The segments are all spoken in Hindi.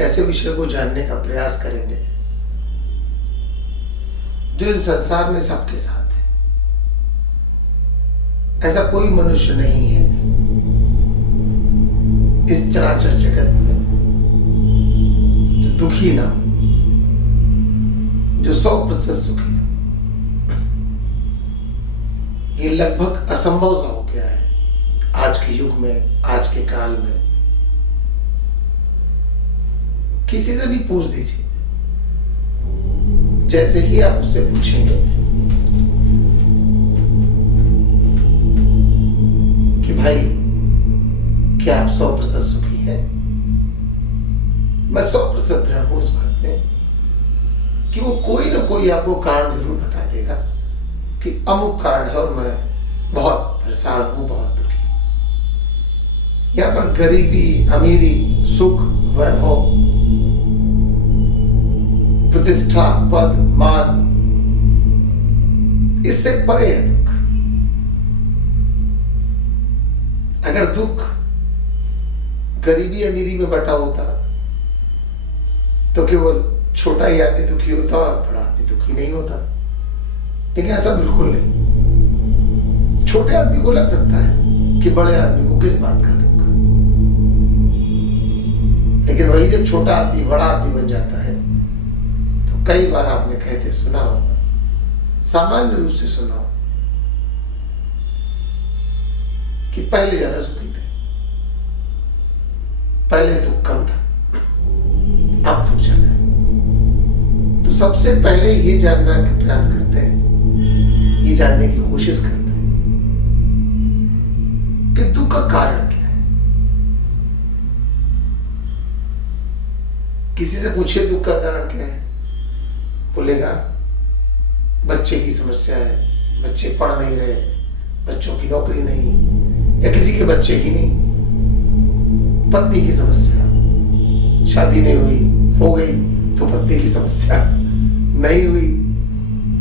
ऐसे विषय को जानने का प्रयास करेंगे जो इस संसार में सबके साथ है। ऐसा कोई मनुष्य नहीं है इस चराचर जगत में जो दुखी ना, जो 100% सुखी। ये लगभग असंभव सा हो गया है आज के युग में, आज के काल में। किसी से भी पूछ दीजिए, जैसे ही आप उससे पूछेंगे कि भाई क्या आप 100% सुखी हैं, मैं 100% दृढ़ हूं इस बात में कि वो कोई ना कोई आपको कारण जरूर बता देगा कि अमुक कारण है और मैं बहुत परेशान हूं, बहुत दुखी। यहां पर गरीबी, अमीरी, सुख, वैभव, प्रतिष्ठा, पद, मान, इससे परे है दुख। अगर दुख गरीबी अमीरी में बटा होता तो केवल छोटा ही आदमी दुखी होता, बड़ा आदमी दुखी नहीं होता। लेकिन ऐसा बिल्कुल नहीं। छोटे आदमी को लग सकता है कि बड़े आदमी को किस बात का दुख, लेकिन वही जब छोटा आदमी बड़ा आदमी बन जाता है तो कई बार आपने कहते सुना होगा, सामान्य रूप से सुना होगा कि पहले ज्यादा सुखी थे, पहले दुख कम था, अब दुख ज्यादा है। तो सबसे पहले ये जानना का प्रयास करते हैं, ये जानने की कोशिश करते हैं कि दुख का कारण क्या है। किसी से पूछिए दुख का कारण क्या है, बोलेगा बच्चे की समस्या है, बच्चे पढ़ नहीं रहे, बच्चों की नौकरी नहीं, या किसी के बच्चे ही नहीं, पत्नी की समस्या, शादी नहीं हुई, हो गई तो पत्नी की समस्या, नहीं हुई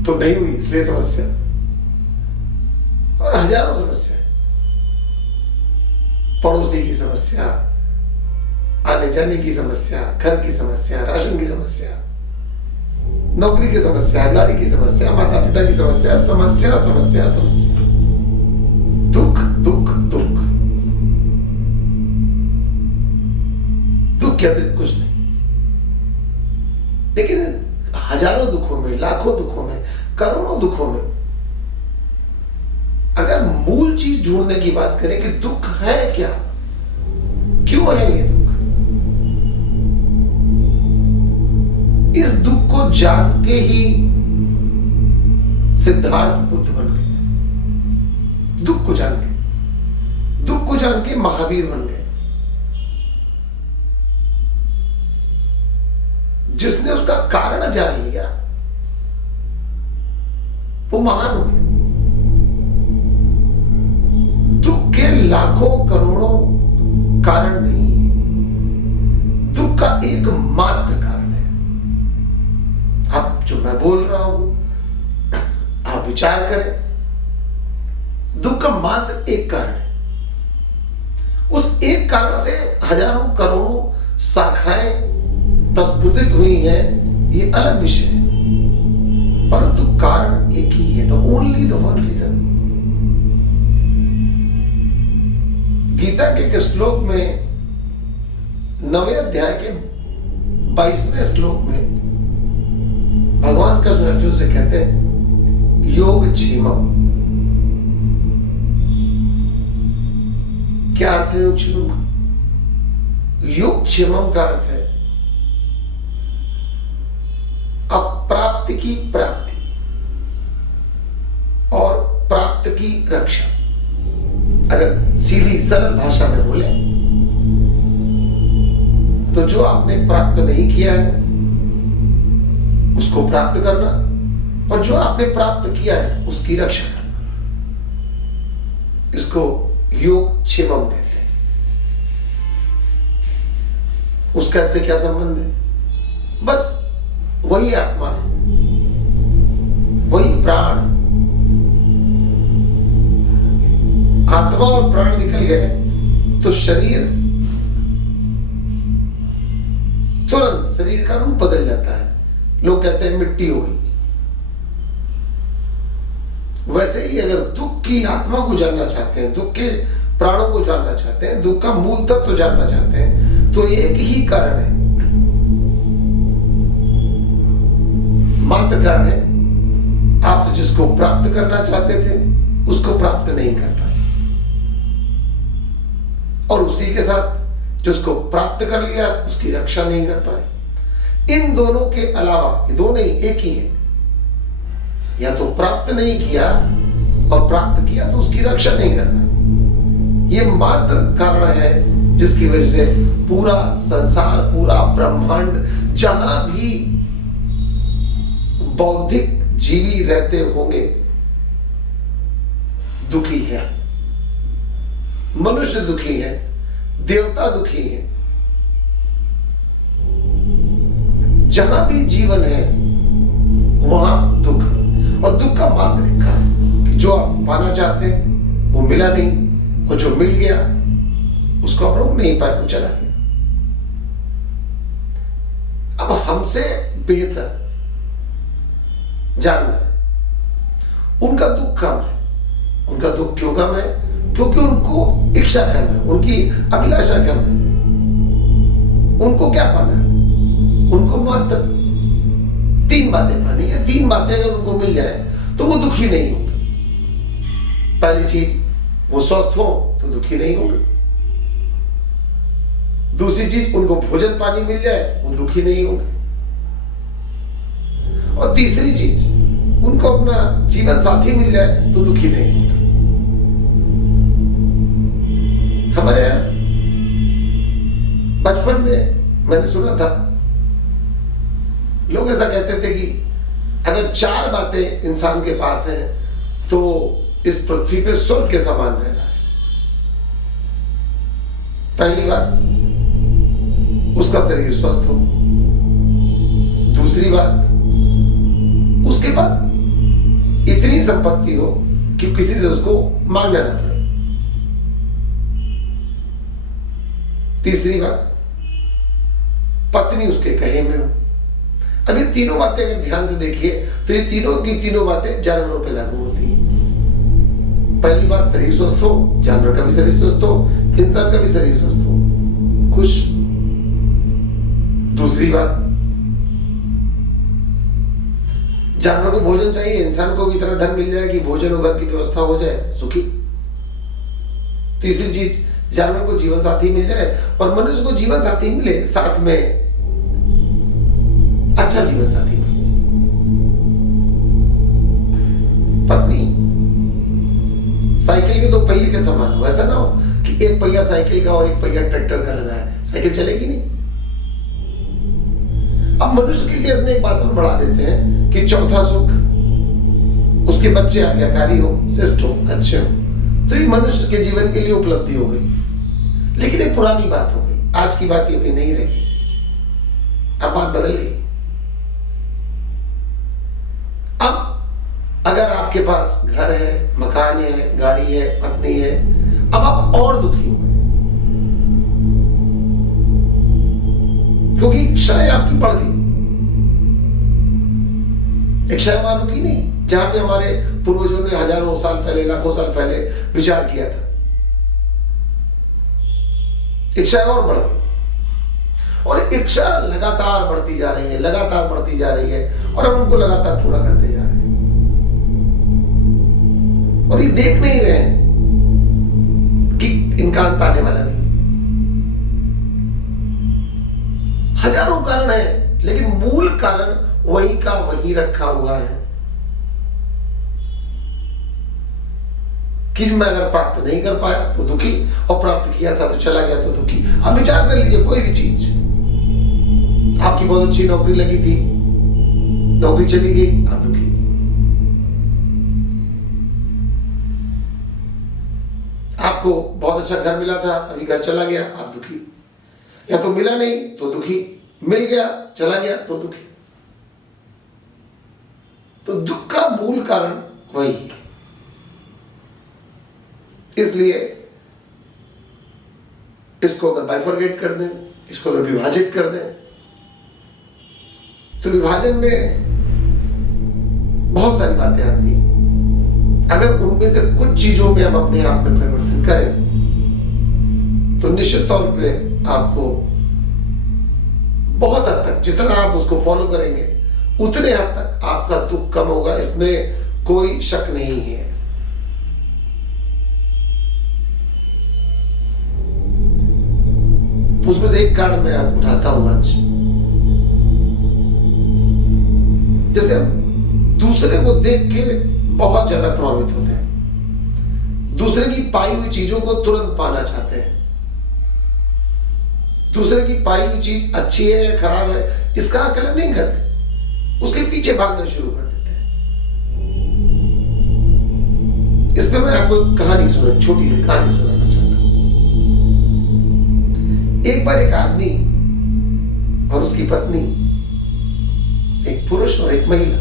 तो नहीं हुई इसलिए समस्या, और हजारों समस्या। पड़ोसी की समस्या, आने जाने की समस्या, घर की समस्या, राशन की समस्या, नौकरी की समस्या, गाड़ी की समस्या, माता पिता की समस्या, समस्या समस्या समस्या, दुख दुख दुख। दुख कहते कुछ नहीं, लेकिन हजारों दुखों में, लाखों दुखों में, करोड़ों दुखों में अगर मूल चीज ढूंढने की बात करें कि दुख है क्या, क्यों है ये दुख, इस दुख को जान के ही सिद्धार्थ बुद्ध बन गए। दुख को जान के महावीर बन गए। जिसने उसका कारण जान लिया वो महान हो गया। दुख के लाखों करोड़ों कारण नहीं है, दुख का एकमात्र कारण है। अब जो मैं बोल रहा हूं आप विचार करें, दुख का मात्र एक कारण है। उस एक कारण से हजारों करोड़ों शाखाएं प्रस्फुटित हुई हैं, ये अलग विषय है, परंतु कारण एक ही है, the only the one reason. Gita के एक श्लोक में 9वें अध्याय के 22वें श्लोक में भगवान कृष्ण अर्जुन से कहते हैं योगक्षेमम्। क्या अर्थ है योगक्षेमम् का? योगक्षेमम् का अर्थ है अप्राप्त की प्राप्ति और प्राप्त की रक्षा। अगर सीधी सरल भाषा में बोले तो जो आपने प्राप्त नहीं किया है उसको प्राप्त करना, और जो आपने प्राप्त किया है उसकी रक्षा करना, इसको योगक्षेमम् कहते हैं। उसका इससे क्या संबंध है? बस वही आत्मा है, वही प्राण। आत्मा और प्राण निकल गए तो शरीर तुरंत शरीर का रूप बदल जाता है, लोग कहते हैं मिट्टी हो गई। वैसे ही अगर दुख की आत्मा को जानना चाहते हैं, दुख के प्राणों को जानना चाहते हैं, दुख का मूल तत्व जानना चाहते हैं, तो एक ही कारण है, मात्र कारण है, आप तो जिसको प्राप्त करना चाहते थे उसको प्राप्त नहीं कर पाए, और उसी के साथ जिसको प्राप्त कर लिया उसकी रक्षा नहीं कर पाए। इन दोनों के अलावा, ये दोनों ही एक ही है, या तो प्राप्त नहीं किया और प्राप्त किया तो उसकी रक्षा नहीं करना। ये मात्र कारण है जिसकी वजह से पूरा संसार, पूरा ब्रह्मांड, जहां भी बौद्धिक जीवी रहते होंगे दुखी है। मनुष्य दुखी है, देवता दुखी है, जहां भी जीवन है वहां दुख, और दुख का मात्र एक कारण कि जो आप पाना चाहते हैं वो मिला नहीं, और जो मिल गया उसको आप रोक नहीं पाए, वो चला गया। अब हमसे बेहतर जानवर है, उनका दुख कम है। उनका दुख क्यों कम है? क्योंकि उनको इच्छा कम है, उनकी अभिलाषा कम है। उनको क्या पाना है? उनको मात्र 3 बातें पानी है। 3 बातें अगर उनको मिल जाए तो वो दुखी नहीं होंगे। पहली चीज, वो स्वस्थ हो तो दुखी नहीं होंगे। दूसरी चीज, उनको भोजन पानी मिल जाए वो दुखी नहीं होंगे। और तीसरी चीज, उनको अपना जीवन साथी मिल जाए तो दुखी नहीं होंगे। हमारे यहां बचपन में मैंने सुना था, लोग ऐसा कहते थे कि अगर 4 बातें इंसान के पास हैं तो इस पृथ्वी पे स्वर्ग के समान रह रहा है। पहली बात, उसका शरीर स्वस्थ हो। दूसरी बात, उसके पास इतनी संपत्ति हो कि किसी से उसको मांगना ना पड़े। तीसरी बात, पत्नी उसके कहे में हो। अब ये तीनों बातें अगर ध्यान से देखिए तो ये तीनों की तीनों बातें जानवरों पे लागू होती हैं। पहली बात, शरीर स्वस्थ हो, जानवर का भी शरीर स्वस्थ हो, इंसान का भी शरीर स्वस्थ हो, खुश। दूसरी बात, जानवर को भोजन चाहिए, इंसान को भी इतना धन मिल जाए कि भोजन और घर की व्यवस्था हो जाए, सुखी। तीसरी चीज, जानवर को जीवन साथी मिल जाए और मनुष्य को जीवन साथी मिले, साथ में अच्छा जीवन साथी मिले। पत्नी साइकिल के 2 पहिए के समान हो, ऐसा ना हो कि एक पहिया साइकिल का और एक पहिया ट्रैक्टर का लगा है, साइकिल चलेगी नहीं। अब मनुष्य के केस में एक बात और बढ़ा देते हैं कि चौथा सुख, उसके बच्चे आज्ञाकारी हो, शिष्ट हो, अच्छे हो, तो ये मनुष्य के जीवन के लिए उपलब्धि हो गई। लेकिन एक पुरानी बात हो गई, आज की बात ये भी नहीं रही। अब बात बदल गई। अब अगर आपके पास घर है, मकान है, गाड़ी है, पत्नी है, अब आप और दुखी हो गए क्योंकि इच्छाएं आपकी बढ़ गई। इच्छाएं मानो की नहीं, जहां पे हमारे पूर्वजों ने हजारों साल पहले, लाखों साल पहले विचार किया था, इच्छाएं और बढ़ गई। और इच्छा लगातार बढ़ती जा रही है, लगातार बढ़ती जा रही है, और हम उनको लगातार पूरा करते जा रहे हैं। और ये देख नहीं रहे हैं कि इनका अंत आने वाला नहीं। हजारों कारण है, लेकिन मूल कारण वही का वही रखा हुआ है कि मैं अगर प्राप्त नहीं कर पाया तो दुखी, और प्राप्त किया था तो चला गया तो दुखी। अब विचार कर लीजिए, कोई भी चीज, आपकी बहुत अच्छी नौकरी लगी थी, नौकरी चली गई, आप दुखी। आपको बहुत अच्छा घर मिला था, अभी घर चला गया, आप दुखी। या तो मिला नहीं तो दुखी, मिल गया, चला गया तो दुखी। तो दुख का मूल कारण वही है। इसलिए इसको अगर बाइफरगेट कर दें, इसको अगर विभाजित कर दें, तो विभाजन में बहुत सारी बातें आती हैं। अगर उनमें से कुछ चीजों में हम अपने आप में परिवर्तन करें तो निश्चित तौर पे आपको बहुत हद तक, जितना आप उसको फॉलो करेंगे उतने हद तक आपका दुख कम होगा, इसमें कोई शक नहीं है। उसमें से एक कारण मैं उठाता हूं आज। जैसे हम दूसरे को देख के बहुत ज्यादा प्रभावित होते हैं, दूसरे की पाई हुई चीजों को तुरंत पाना चाहते हैं। दूसरे की पाई हुई चीज अच्छी है या खराब है इसका आकलन नहीं करते, उसके पीछे भागना शुरू कर देते हैं। इस पे मैं आपको कहानी सुना, छोटी सी कहानी सुनाना चाहता हूं। एक बार एक आदमी और उसकी पत्नी, एक पुरुष और एक महिला,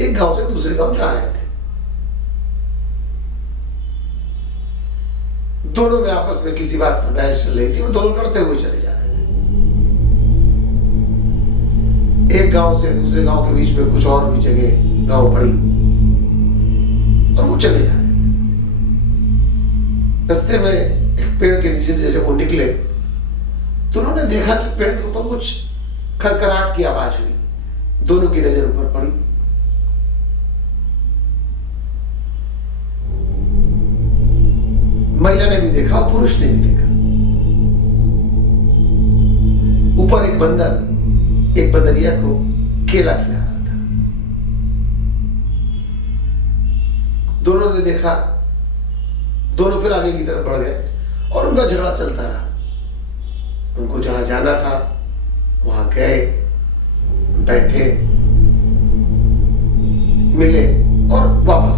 एक गांव से दूसरे गांव जा रहे थे। दोनों में आपस में किसी बात पर बहस चल रही थी और दोनों लड़ते हुए चले जा रहे थे। एक गांव से दूसरे गांव के बीच में कुछ और भी जगह गांव पड़ी और वो चले जा रहे थे। रास्ते में एक पेड़ के नीचे से जब वो निकले तो उन्होंने देखा कि पेड़ के ऊपर कुछ खरखराहट की आवाज हुई। दोनों की नजर ऊपर पड़ी। महिला ने भी देखा और पुरुष ने भी देखा। ऊपर एक बंदर एक बंदरिया को केला खिला रहा था। दोनों ने देखा, दोनों फिर आगे की तरफ बढ़ गए और उनका झगड़ा चलता रहा। उनको जहां जाना था वहां गए, बैठे, मिले और वापस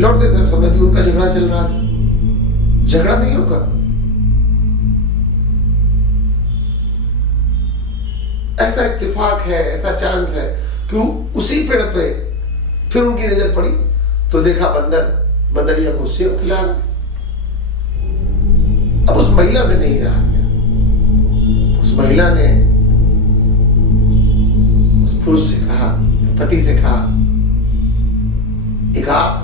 लौटे। लौटते समय भी उनका झगड़ा चल रहा था, झगड़ा नहीं रुका। ऐसा इत्तेफाक है, ऐसा चांस है कि उसी पेड़ पे फिर उनकी नजर पड़ी तो देखा बंदरिया को सेब खिला रहा। अब उस महिला से नहीं रहा गया। उस महिला ने उस पुरुष से कहा, पति से कहा, एक आप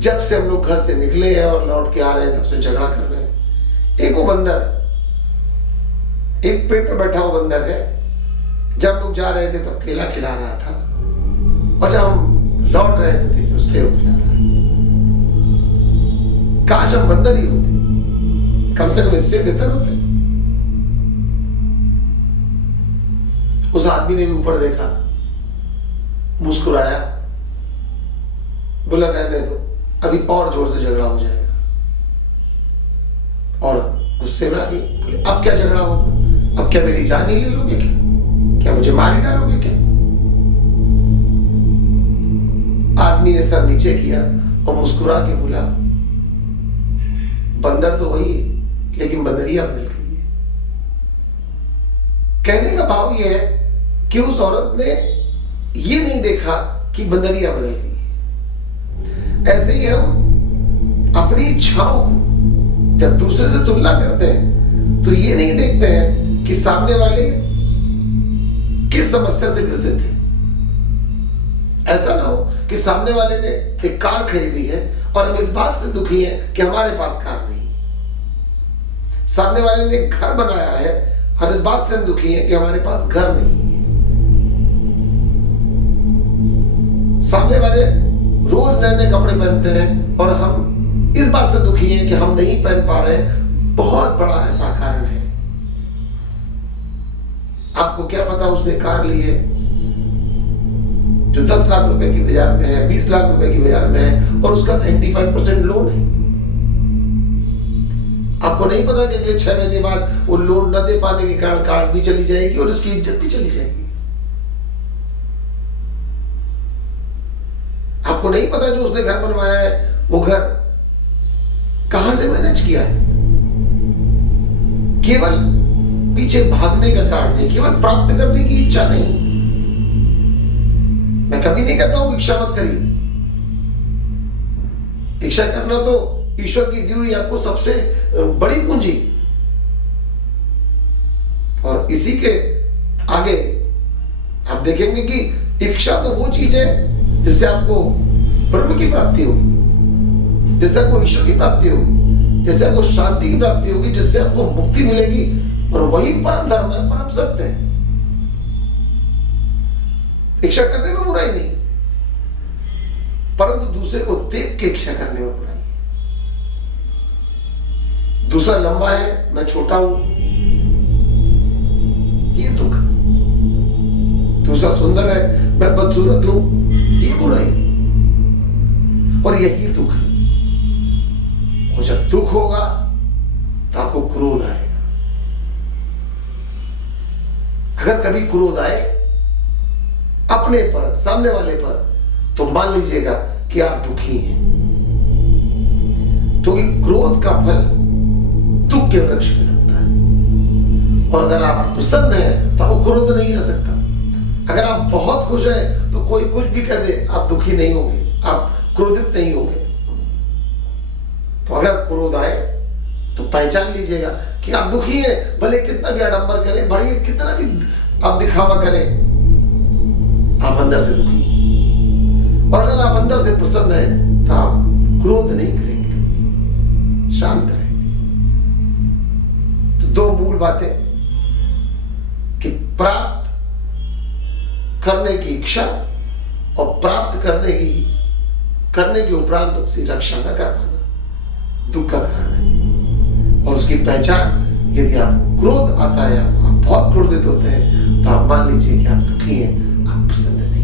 जब से हम लोग घर से निकले हैं और लौट के आ रहे हैं तब से झगड़ा कर रहे हैं। एक वो बंदर, एक पेड़ पे बैठा हुआ बंदर है, जब लोग जा रहे थे तब केला खिला रहा था और जब हम लौट रहे थे देखिए उससे सेब खिला रहा है। काश हम बंदर ही होते, कम से कम इससे बेहतर होते। उस आदमी ने भी ऊपर देखा, मुस्कुराया, बोला रहने दो, अभी और जोर से झगड़ा हो जाएगा। और गुस्से में आ गई, बोले अब क्या झगड़ा होगा? अब क्या मेरी जान ही ले लोगे क्या मुझे मार ही डालोगे क्या? आदमी ने सर नीचे किया और मुस्कुरा के बोला, बंदर तो वही है लेकिन बंदरिया बदल गई है। कहने का भाव यह है कि उस औरत ने ये नहीं देखा कि बंदरिया बदल गई। ऐसे ही हम अपनी इच्छाओं को जब दूसरे से तुलना करते हैं तो ये नहीं देखते हैं कि सामने वाले किस समस्या से ग्रसित है। ऐसा ना हो कि सामने वाले ने एक कार खरीदी है और हम इस बात से दुखी हैं कि हमारे पास कार नहीं। सामने वाले ने घर बनाया है और इस बात से हम दुखी हैं कि हमारे पास घर नहीं। सामने वाले रोज नए नए कपड़े पहनते हैं और हम इस बात से दुखी हैं कि हम नहीं पहन पा रहे। बहुत बड़ा ऐसा कारण है। आपको क्या पता उसने कार ली है जो 10 लाख रुपए की बाजार में है, 20 लाख रुपए की बाजार में है और उसका 95% लोन है। आपको नहीं पता कि अगले 6 महीने बाद वो लोन न दे पाने के कारण कार भी चली जाएगी और उसकी इज्जत भी चली जाएगी। आपको नहीं पता जो उसने घर बनवाया है वो घर कहां से मैनेज किया है। केवल पीछे भागने का कारण नहीं, केवल प्राप्त करने की इच्छा नहीं। मैं कभी नहीं कहता हूं इच्छा मत करिए। इच्छा करना तो ईश्वर की दी हुई आपको सबसे बड़ी पूंजी और इसी के आगे आप देखेंगे कि इच्छा तो वो चीज है जिससे आपको ब्रह्म की प्राप्ति होगी, जिससे आपको ईश्वर की प्राप्ति होगी, जिससे आपको शांति की प्राप्ति होगी, जिससे आपको मुक्ति मिलेगी, और वही परम धर्म है, परम सत्य है। इच्छा करने में बुराई नहीं, परंतु दूसरे को देख के इच्छा करने में बुराई। दूसरा लंबा है, मैं छोटा हूं, ये दुख। दूसरा सुंदर है, मैं बदसूरत हूं, ये बुराई। और यही दुख है। और जब दुख होगा तो आपको क्रोध आएगा। अगर कभी क्रोध आए अपने पर, सामने वाले पर, तो मान लीजिएगा कि आप दुखी हैं, क्योंकि क्रोध का फल दुख के वृक्ष में लगता है। और अगर आप प्रसन्न हैं तो आपको क्रोध नहीं आ सकता। अगर आप बहुत खुश हैं तो कोई कुछ भी कह दे, आप दुखी नहीं होंगे, आप क्रोधित नहीं होंगे। तो अगर क्रोध आए तो पहचान लीजिएगा कि आप दुखी हैं, भले कितना भी आडंबर करें, बड़ी कितना भी आप दिखावा करें, आप अंदर से दुखी। और अगर आप अंदर से प्रसन्न हैं तो आप क्रोध नहीं करेंगे, शांत रहेंगे। तो दो मूल बातें कि प्राप्त करने की इच्छा और प्राप्त करने के उपरांत उसकी रक्षा न कर पाना दुख का कारण है। और उसकी पहचान, यदि आप क्रोध आता है, आप बहुत क्रोधित होते हैं, तो आप मान लीजिए कि आप दुखी हैं, आप प्रसन्न नहीं।